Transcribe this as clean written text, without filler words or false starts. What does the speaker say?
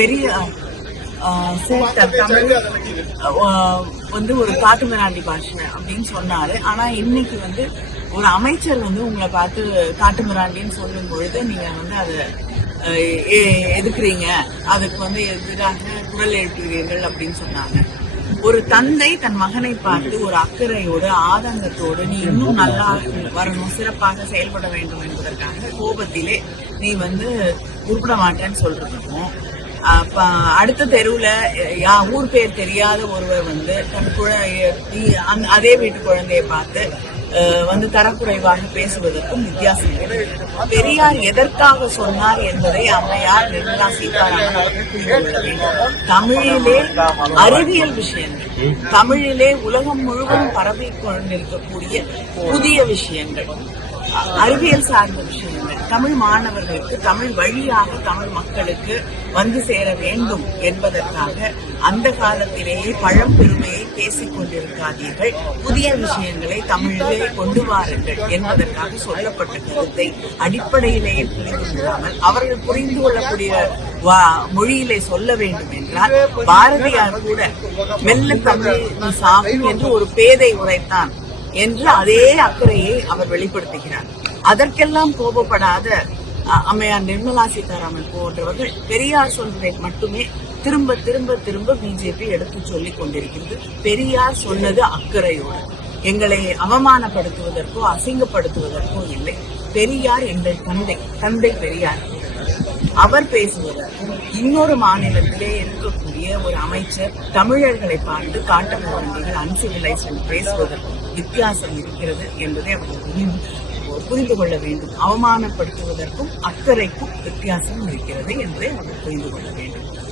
பெரிய தமிழ் ஒரு காட்டு மிராண்டி பாஷை அப்படின்னு சொன்னாரு. ஆனா இன்னைக்கு ஒரு அமைச்சர் உங்களை பார்த்து காட்டு மிராண்டின்னு சொல்லும் பொழுது நீங்க அதை எதுக்குறீங்க, அதுக்கு எதிராக குரல் எழுப்புகிறீர்கள் அப்படின்னு சொன்னாங்க. ஒரு தந்தை தன் மகனை பார்த்து ஒரு அக்கறையோடு ஆதங்கத்தோடு நீ இன்னும் நல்லா வரணும், சிறப்பாக செயல்பட வேண்டும் என்பதற்காக கோபத்திலே நீ உருப்பிட மாட்டேன்னு சொல்றதுக்கும், அடுத்த தெருவுல ஊர் பேர் தெரியாத ஒருவர் தன் அதே வீட்டு குழந்தைய பார்த்து தரக்குறைவாக பேசுவதற்கும் வித்தியாசம். பெரியார் எதற்காக சொன்னார் என்பதை அம்மையார் நிர்மலா சீதாராமன் அவர்கள் புரிந்து கொள்ள வேண்டும். தமிழிலே அறிவியல் விஷயங்கள், தமிழிலே உலகம் முழுவதும் பரவி கொண்டிருக்கக்கூடிய புதிய விஷயங்கள், அறிவியல் சார்ந்த விஷயங்கள் தமிழ் மாணவர்களுக்கு தமிழ் வழியாக தமிழ் மக்களுக்கு சேர வேண்டும் என்பதற்காக அந்த காலத்திலேயே பழம்பெருமையை பேசிக் கொண்டிருக்காதீர்கள், புதிய விஷயங்களை தமிழிலே கொண்டு வாருங்கள் என்பதற்காக சொல்லப்பட்ட கருத்தை அடிப்படையிலேயே புரிந்து கொள்ளாமல் அவர்கள் புரிந்து கொள்ளக்கூடிய மொழியிலே சொல்ல வேண்டும் என்றால், பாரதியார் கூட மெல்ல தமிழ் சாகும் என்று ஒரு பேதை உரைத்தான் என்று அதே அக்கறையை அவர் வெளிப்படுத்துகிறார். அதற்கெல்லாம் கோபப்படாத அம்மையார் நிர்மலா சீதாராமன் போன்றவர்கள் பெரியார் சொல்வதை மட்டுமே திரும்ப திரும்ப திரும்ப பிஜேபி எடுத்து சொல்லிக் கொண்டிருக்கிறது. பெரியார் சொன்னது அக்கறையோடு, எங்களை அவமானப்படுத்துவதற்கோ அசிங்கப்படுத்துவதற்கோ இல்லை. பெரியார் எங்கள் தந்தை பெரியார். அவர் பேசுவதற்கும் இன்னொரு மாநிலத்திலே இருக்கக்கூடிய ஒரு அமைச்சர் தமிழர்களை பார்த்து காட்ட மிராண்டிகள் அன்சிவிலைஸ்ட் பேசுவதற்கும் வித்தியாசம் இருக்கிறது என்பதை அவர்கள் புரிந்து கொள்ள வேண்டும். அவமானப்படுத்துவதற்கும் அக்கறைக்கும் வித்தியாசம் இருக்கிறது என்பதை அவர்கள் புரிந்து கொள்ள வேண்டும்.